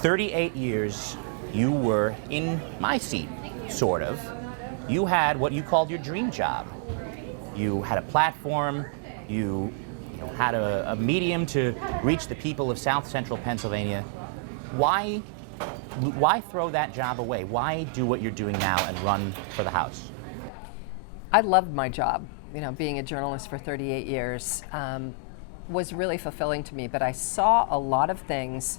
38 years you were in my seat, sort of. You had what you called your dream job. You had a platform, you had a medium to reach the people of South Central Pennsylvania. Why throw that job away? Why do what you're doing now and run for the House? I loved my job. Being a journalist for 38 years was really fulfilling to me, but I saw a lot of things.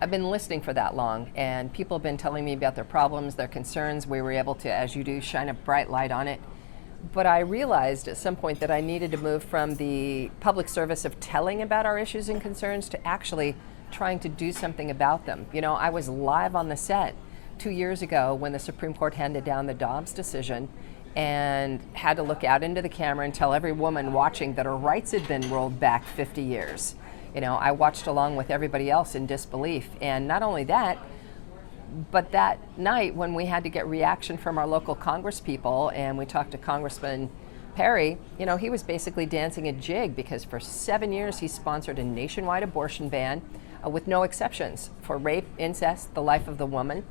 I've been listening for that long, and people have been telling me about their problems, their concerns. We were able to, as you do, shine a bright light on it. But I realized at some point that I needed to move from the public service of telling about our issues and concerns to actually trying to do something about them. I was live on the set 2 years ago when the Supreme Court handed down the Dobbs decision and had to look out into the camera and tell every woman watching that her rights had been rolled back 50 years. I watched along with everybody else in disbelief. And not only that, but that night when we had to get reaction from our local congresspeople and we talked to Congressman Perry, he was basically dancing a jig because for 7 years he sponsored a nationwide abortion ban with no exceptions for rape, incest, the life of the woman.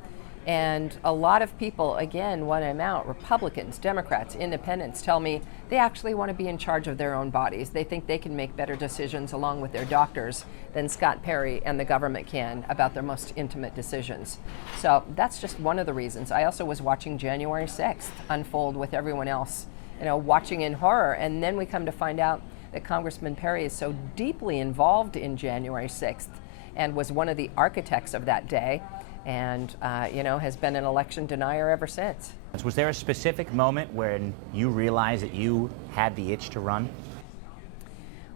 And a lot of people, again, when I'm out, Republicans, Democrats, independents, tell me they actually want to be in charge of their own bodies. They think they can make better decisions along with their doctors than Scott Perry and the government can about their most intimate decisions. So that's just one of the reasons. I also was watching January 6th unfold with everyone else, watching in horror. And then we come to find out that Congressman Perry is so deeply involved in January 6th and was one of the architects of that day. And has been an election denier ever since. Was there a specific moment when you realized that you had the itch to run?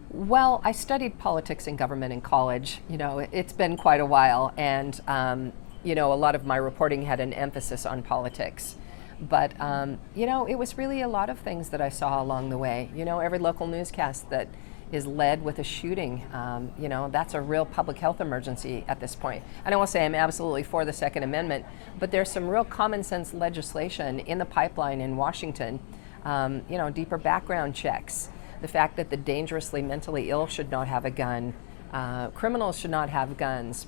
Well, I studied politics and government in college. It's been quite a while, and a lot of my reporting had an emphasis on politics. But it was really a lot of things that I saw along the way. Every local newscast that is led with a shooting. That's a real public health emergency at this point. And I won't say I'm absolutely for the Second Amendment, but there's some real common sense legislation in the pipeline in Washington. Deeper background checks, the fact that the dangerously mentally ill should not have a gun, criminals should not have guns,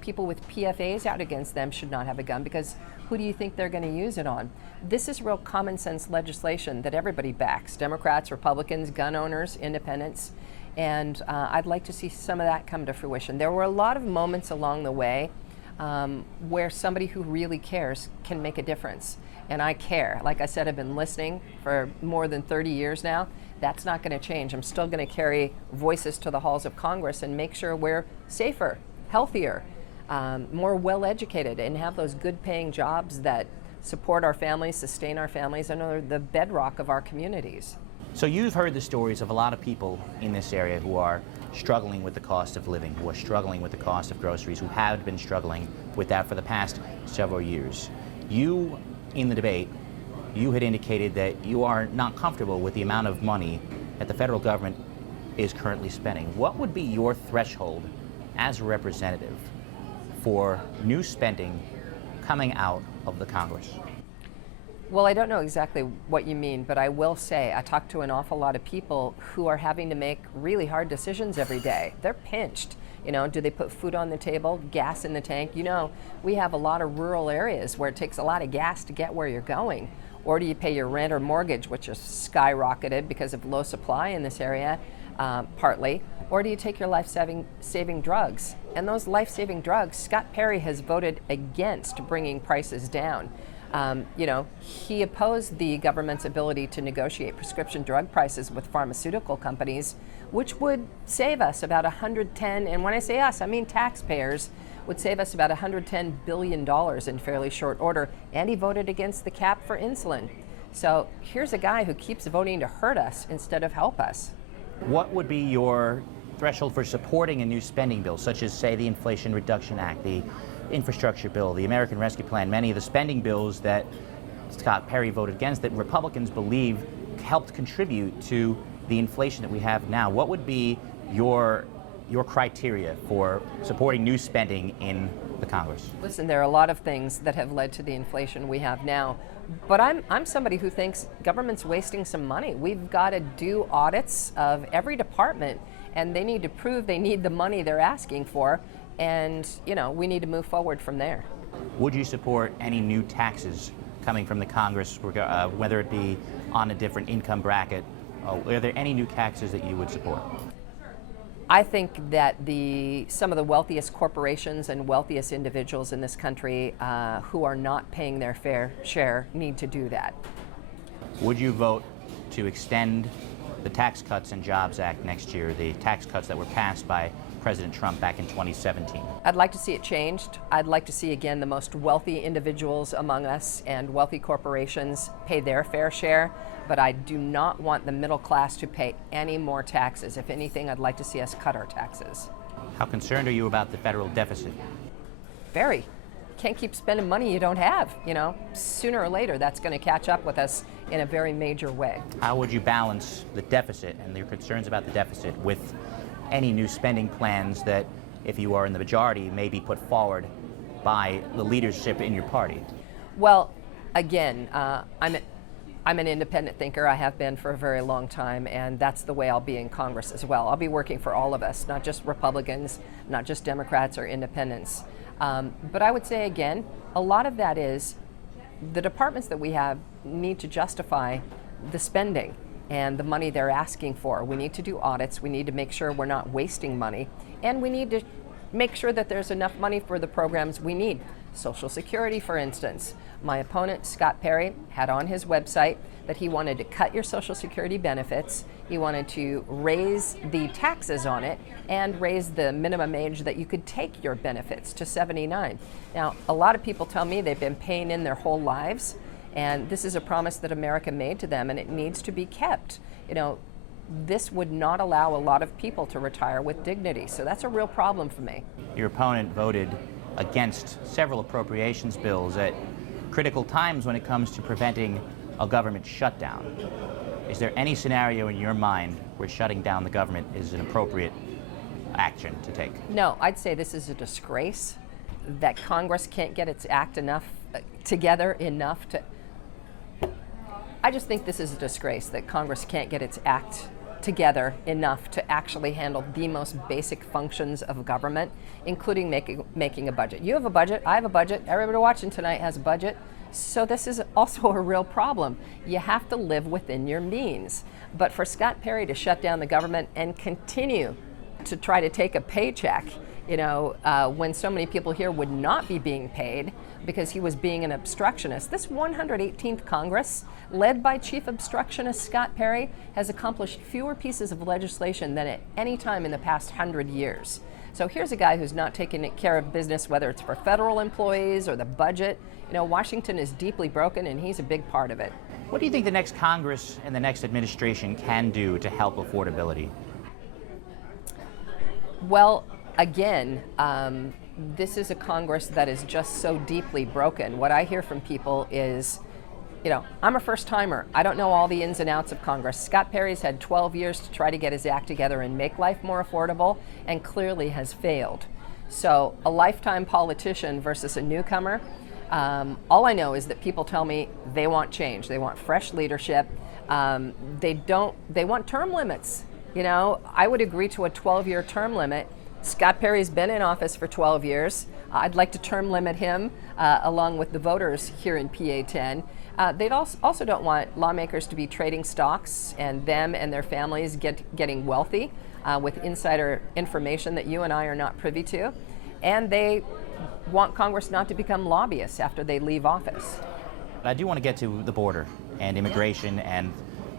people with PFAs out against them should not have a gun because who do you think they're going to use it on? This is real common sense legislation that everybody backs, Democrats, Republicans, gun owners, independents, and I'd like to see some of that come to fruition. There were a lot of moments along the way where somebody who really cares can make a difference, and I care. Like I said, I've been listening for more than 30 years now. That's not going to change. I'm still going to carry voices to the halls of Congress and make sure we're safer, healthier, more well-educated, and have those good-paying jobs that support our families, sustain our families, and are the bedrock of our communities. So you've heard the stories of a lot of people in this area who are struggling with the cost of living, who are struggling with the cost of groceries, who have been struggling with that for the past several years. You, in the debate, you had indicated that you are not comfortable with the amount of money that the federal government is currently spending. What would be your threshold as a representative for new spending coming out of the Congress? Well, I don't know exactly what you mean, but I will say I talk to an awful lot of people who are having to make really hard decisions every day. They're pinched. Do they put food on the table, gas in the tank? We have a lot of rural areas where it takes a lot of gas to get where you're going. Or do you pay your rent or mortgage, which is skyrocketed because of low supply in this area, partly? Or do you take your life-saving drugs? And those life-saving drugs, Scott Perry has voted against bringing prices down. He opposed the government's ability to negotiate prescription drug prices with pharmaceutical companies, which would save us about $110, and when I say us, I mean taxpayers, would save us about $110 billion in fairly short order, and he voted against the cap for insulin. So here's a guy who keeps voting to hurt us instead of help us. What would be your threshold for supporting a new spending bill, such as, say, the Inflation Reduction Act, the infrastructure bill, the American Rescue Plan, many of the spending bills that Scott Perry voted against that Republicans believe helped contribute to the inflation that we have now? What would be your criteria for supporting new spending in the Congress? Listen, there are a lot of things that have led to the inflation we have now, but I'm somebody who thinks government's wasting some money. We've got to do audits of every department and they need to prove they need the money they're asking for, and we need to move forward from there. Would you support any new taxes coming from the Congress, whether it be on a different income bracket? Are there any new taxes that you would support? I think that some of the wealthiest corporations and wealthiest individuals in this country who are not paying their fair share need to do that. Would you vote to extend the Tax Cuts and Jobs Act next year, the tax cuts that were passed by President Trump back in 2017? I'd like to see it changed. I'd like to see, again, the most wealthy individuals among us and wealthy corporations pay their fair share, but I do not want the middle class to pay any more taxes. If anything, I'd like to see us cut our taxes. How concerned are you about the federal deficit? Very. Can't keep spending money you don't have. Sooner or later that's going to catch up with us in a very major way. How would you balance the deficit and your concerns about the deficit with any new spending plans that, if you are in the majority, may be put forward by the leadership in your party? Well, again, I'm an independent thinker. I have been for a very long time, and that's the way I'll be in Congress as well. I'll be working for all of us, not just Republicans, not just Democrats or independents. But I would say, again, a lot of that is the departments that we have need to justify the spending and the money they're asking for. We need to do audits. We need to make sure we're not wasting money. And we need to make sure that there's enough money for the programs we need. Social Security, for instance. My opponent, Scott Perry, had on his website that he wanted to cut your Social Security benefits. He wanted to raise the taxes on it and raise the minimum age that you could take your benefits to 79. Now, a lot of people tell me they've been paying in their whole lives, and this is a promise that America made to them, and it needs to be kept. This would not allow a lot of people to retire with dignity, so that's a real problem for me. Your opponent voted against several appropriations bills at critical times when it comes to preventing a government shutdown. Is there any scenario in your mind where shutting down the government is an appropriate action to take? No, I'd say this is a disgrace that Congress can't get its act together enough to. I just think this is a disgrace that Congress can't get its act together enough to actually handle the most basic functions of government, including making a budget. You have a budget, I have a budget, everybody watching tonight has a budget. So this is also a real problem. You have to live within your means. But for Scott Perry to shut down the government and continue to try to take a paycheck, when so many people here would not be being paid because he was being an obstructionist. This 118th Congress, led by Chief Obstructionist Scott Perry, has accomplished fewer pieces of legislation than at any time in the past 100 years. So here's a guy who's not taking care of business, whether it's for federal employees or the budget. Washington is deeply broken, and he's a big part of it. What do you think the next Congress and the next administration can do to help affordability? Well, again, this is a Congress that is just so deeply broken. What I hear from people is, I'm a first-timer. I don't know all the ins and outs of Congress. Scott Perry's had 12 years to try to get his act together and make life more affordable, and clearly has failed. So a lifetime politician versus a newcomer, all I know is that people tell me they want change. They want fresh leadership. They want term limits. I would agree to a 12-year term limit. Scott Perry's been in office for 12 years. I'd like to term limit him along with the voters here in PA 10. They also don't want lawmakers to be trading stocks and them and their families getting wealthy with insider information that you and I are not privy to. And they want Congress not to become lobbyists after they leave office. I do want to get to the border and immigration and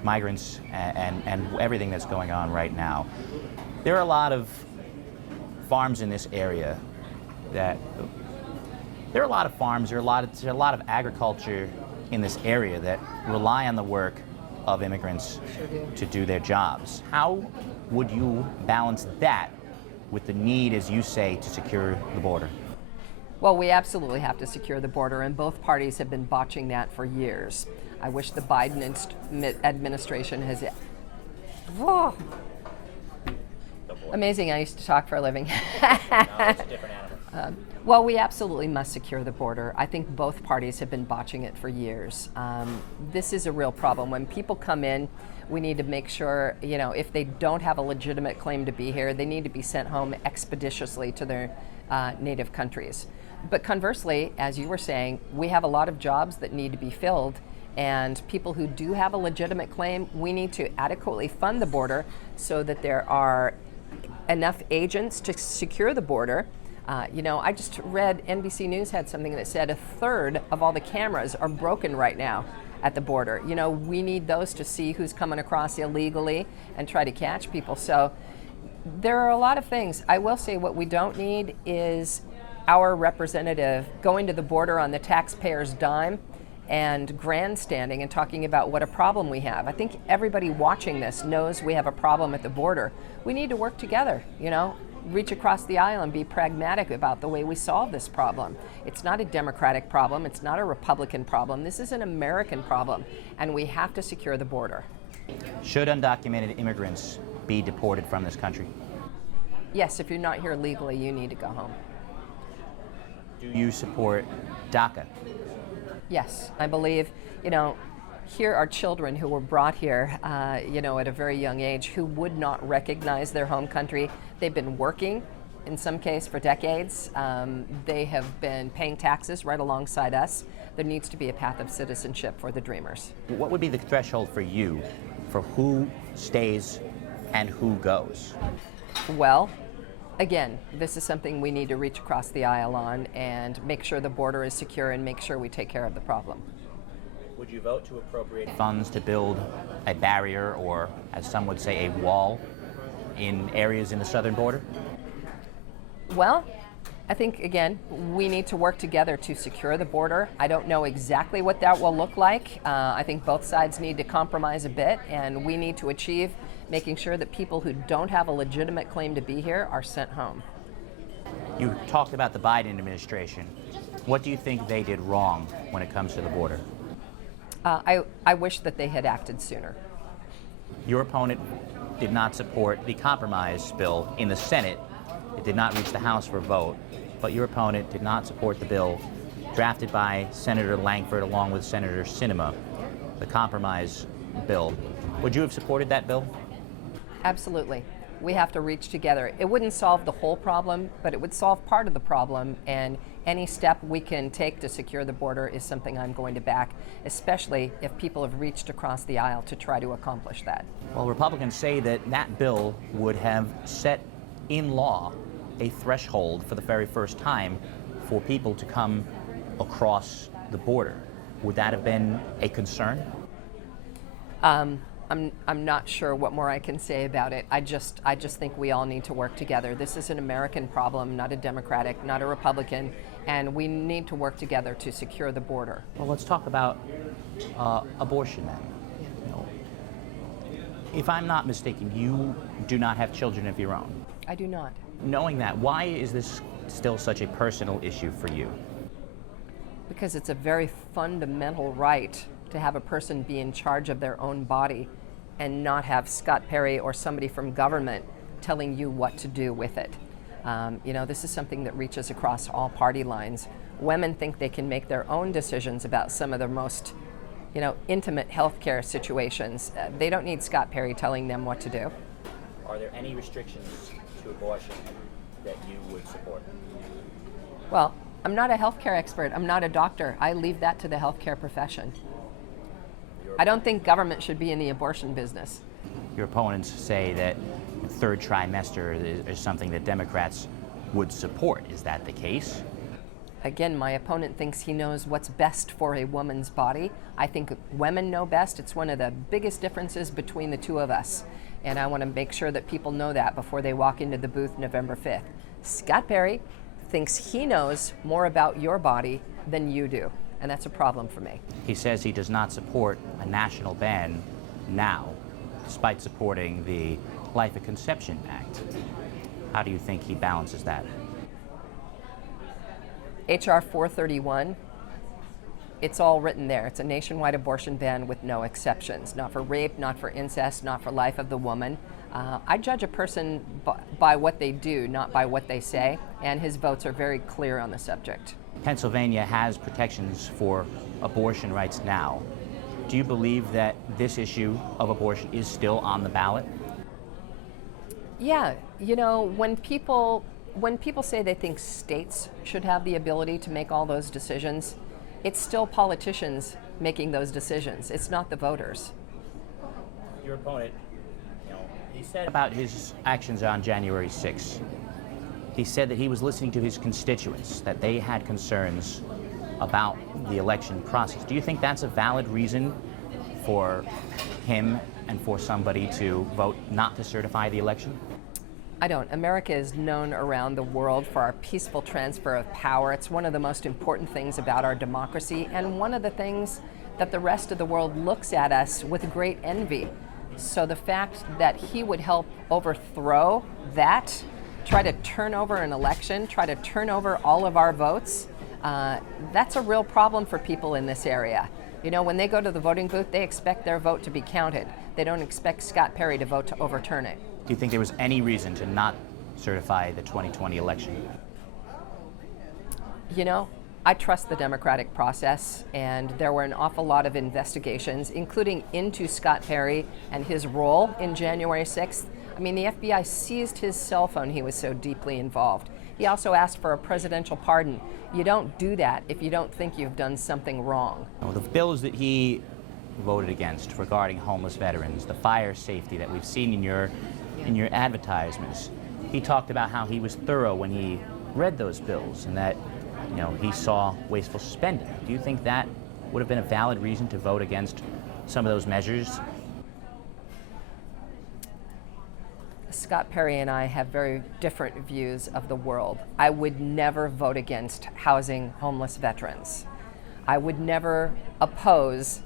migrants and everything that's going on right now. There are a lot of farms in this area there are a lot of farms, there's a lot of agriculture in this area that rely on the work of immigrants to do their jobs. How would you balance that with the need, as you say, to secure the border? Well, we absolutely have to secure the border, and both parties have been botching that for years. I wish the Biden administration has. Oh. Amazing, I used to talk for a living. No, it's a different animal. Well, we absolutely must secure the border. I think both parties have been botching it for years. This is a real problem. When people come in, We need to make sure, if they don't have a legitimate claim to be here, they need to be sent home expeditiously to their native countries. But conversely, as you were saying, we have a lot of jobs that need to be filled, and people who do have a legitimate claim, we need to adequately fund the border so that there are enough agents to secure the border. I just read NBC News had something that said 1/3 of all the cameras are broken right now at the border. We need those to see who's coming across illegally and try to catch people. So there are a lot of things. I will say what we don't need is our representative going to the border on the taxpayer's dime and grandstanding and talking about what a problem we have. I think everybody watching this knows we have a problem at the border. We need to work together, reach across the aisle and be pragmatic about the way we solve this problem. It's not a Democratic problem, it's not a Republican problem, this is an American problem, and we have to secure the border. Should undocumented immigrants be deported from this country? Yes, if you're not here legally, you need to go home. Do you support DACA? Yes, I believe, here are children who were brought here, at a very young age who would not recognize their home country. They've been working, in some case, for decades. They have been paying taxes right alongside us. There needs to be a path of citizenship for the dreamers. What would be the threshold for you for who stays and who goes? Well, again, this is something we need to reach across the aisle on and make sure the border is secure and make sure we take care of the problem. Would you vote to appropriate funds to build a barrier, or as some would say, a wall in areas in the southern border? Well, I think, again, we need to work together to secure the border. I don't know exactly what that will look like. I think both sides need to compromise a bit, and we need to achieve making sure that people who don't have a legitimate claim to be here are sent home. You talked about the Biden administration. What do you think they did wrong when it comes to the border? I wish that they had acted sooner. Your opponent did not support the compromise bill in the Senate. It did not reach the House for a vote, but your opponent did not support the bill drafted by Senator Langford along with Senator Sinema, the compromise bill. Would you have supported that bill? Absolutely. We have to reach together. It wouldn't solve the whole problem, but it would solve part of the problem, and any step we can take to secure the border is something I'm going to back, especially if people have reached across the aisle to try to accomplish that. Well, Republicans say that that bill would have set in law a threshold for the very first time for people to come across the border. Would that have been a concern? I'm not sure what more I can say about it. I just think we all need to work together. This is an American problem, not a Democratic, not a Republican, and we need to work together to secure the border. Well, let's talk about abortion then. If I'm not mistaken, you do not have children of your own. I do not. Knowing that, why is this still such a personal issue for you? Because it's a very fundamental right to have a person be in charge of their own body and not have Scott Perry or somebody from government telling you what to do with it. This is something that reaches across all party lines. Women think they can make their own decisions about some of the most, intimate healthcare situations. They don't need Scott Perry telling them what to do. Are there any restrictions to abortion that you would support? Well, I'm not a healthcare expert. I'm not a doctor. I leave that to the healthcare profession. I don't think government should be in the abortion business. Your opponents say that the third trimester is something that Democrats would support. Is that the case? Again, my opponent thinks he knows what's best for a woman's body. I think women know best. It's one of the biggest differences between the two of us. And I want to make sure that people know that before they walk into the booth November 5th. Scott Perry thinks he knows more about your body than you do. And that's a problem for me. He says he does not support a national ban now, despite supporting the Life at Conception Act. How do you think he balances that? H.R. 431, it's all written there. It's a nationwide abortion ban with no exceptions. Not for rape, not for incest, not for life of the woman. I judge a person by what they do, not by what they say, and his votes are very clear on the subject. Pennsylvania has protections for abortion rights now. Do you believe that this issue of abortion is still on the ballot? Yeah, when people say they think states should have the ability to make all those decisions, it's still politicians making those decisions. It's not the voters. Your opponent, he said about his actions on January 6th. He said that he was listening to his constituents, that they had concerns about the election process. Do you think that's a valid reason for him and for somebody to vote not to certify the election? I don't. America is known around the world for our peaceful transfer of power. It's one of the most important things about our democracy, and one of the things that the rest of the world looks at us with great envy. So the fact that he would help overthrow that, try to turn over an election, try to turn over all of our votes, that's a real problem for people in this area. When they go to the voting booth, they expect their vote to be counted. They don't expect Scott Perry to vote to overturn it. Do you think there was any reason to not certify the 2020 election? I trust the democratic process, and there were an awful lot of investigations, including into Scott Perry and his role in January 6th. I mean, the FBI seized his cell phone. He was so deeply involved. He also asked for a presidential pardon. You don't do that if you don't think you've done something wrong. The bills that he voted against regarding homeless veterans, the fire safety that we've seen in your advertisements, he talked about how he was thorough when he read those bills and that he saw wasteful spending. Do you think that would have been a valid reason to vote against some of those measures? Scott Perry and I have very different views of the world. I would never vote against housing homeless veterans. I would never oppose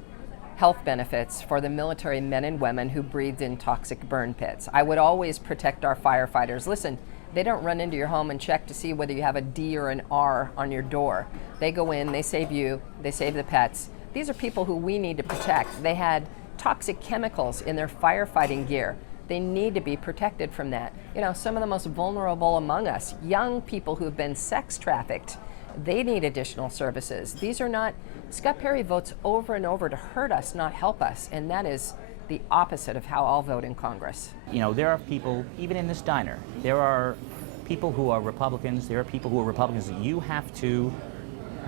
health benefits for the military men and women who breathed in toxic burn pits. I would always protect our firefighters. Listen, they don't run into your home and check to see whether you have a D or an R on your door. They go in, they save you, they save the pets. These are people who we need to protect. They had toxic chemicals in their firefighting gear. They need to be protected from that. Some of the most vulnerable among us, young people who've been sex trafficked, they need additional services. These are not, Scott Perry votes over and over to hurt us, not help us, and that is the opposite of how I'll vote in Congress. There are people, even in this diner, there are people who are Republicans, there are people who are Republicans that you have to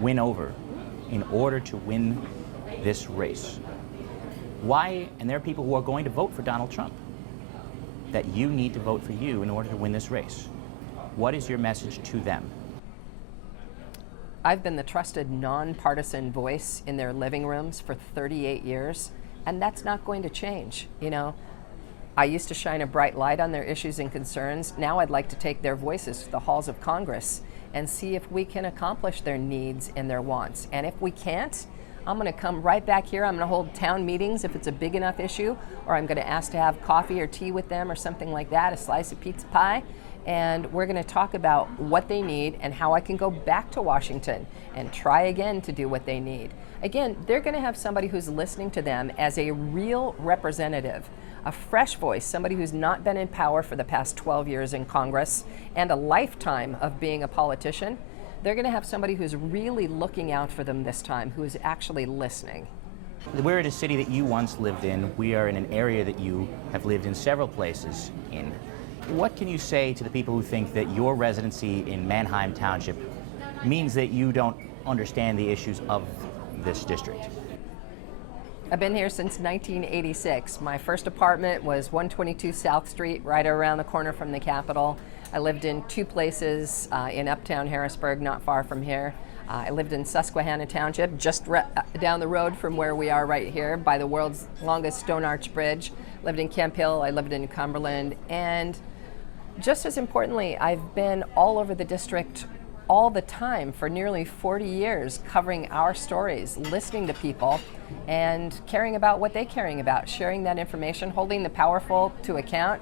win over in order to win this race. Why? And there are people who are going to vote for Donald Trump, that you need to vote for you in order to win this race. What is your message to them? I've been the trusted nonpartisan voice in their living rooms for 38 years, and that's not going to change. I used to shine a bright light on their issues and concerns. Now I'd like to take their voices to the halls of Congress and see if we can accomplish their needs and their wants. And if we can't, I'm going to come right back here. I'm going to hold town meetings if it's a big enough issue, or I'm going to ask to have coffee or tea with them or something like that, a slice of pizza pie. And we're going to talk about what they need and how I can go back to Washington and try again to do what they need. Again, they're going to have somebody who's listening to them as a real representative, a fresh voice, somebody who's not been in power for the past 12 years in Congress and a lifetime of being a politician. They're going to have somebody who's really looking out for them this time, who is actually listening. We're in a city that you once lived in. We are in an area that you have lived in several places in. What can you say to the people who think that your residency in Manheim Township means that you don't understand the issues of this district? I've been here since 1986. My first apartment was 122 South Street, right around the corner from the Capitol. I lived in two places in uptown Harrisburg, not far from here. I lived in Susquehanna Township, just down the road from where we are right here, by the world's longest stone arch bridge. Lived in Camp Hill, I lived in Cumberland, and just as importantly, I've been all over the district all the time for nearly 40 years, covering our stories, listening to people, and caring about what they're caring about, sharing that information, holding the powerful to account,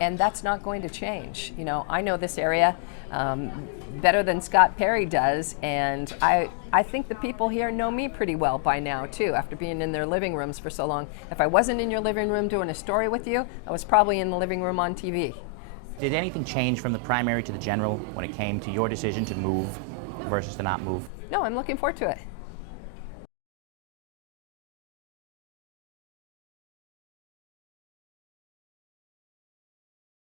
and that's not going to change. I know this area better than Scott Perry does, and I think the people here know me pretty well by now, too, after being in their living rooms for so long. If I wasn't in your living room doing a story with you, I was probably in the living room on TV. Did anything change from the primary to the general when it came to your decision to move versus to not move? No, I'm looking forward to it.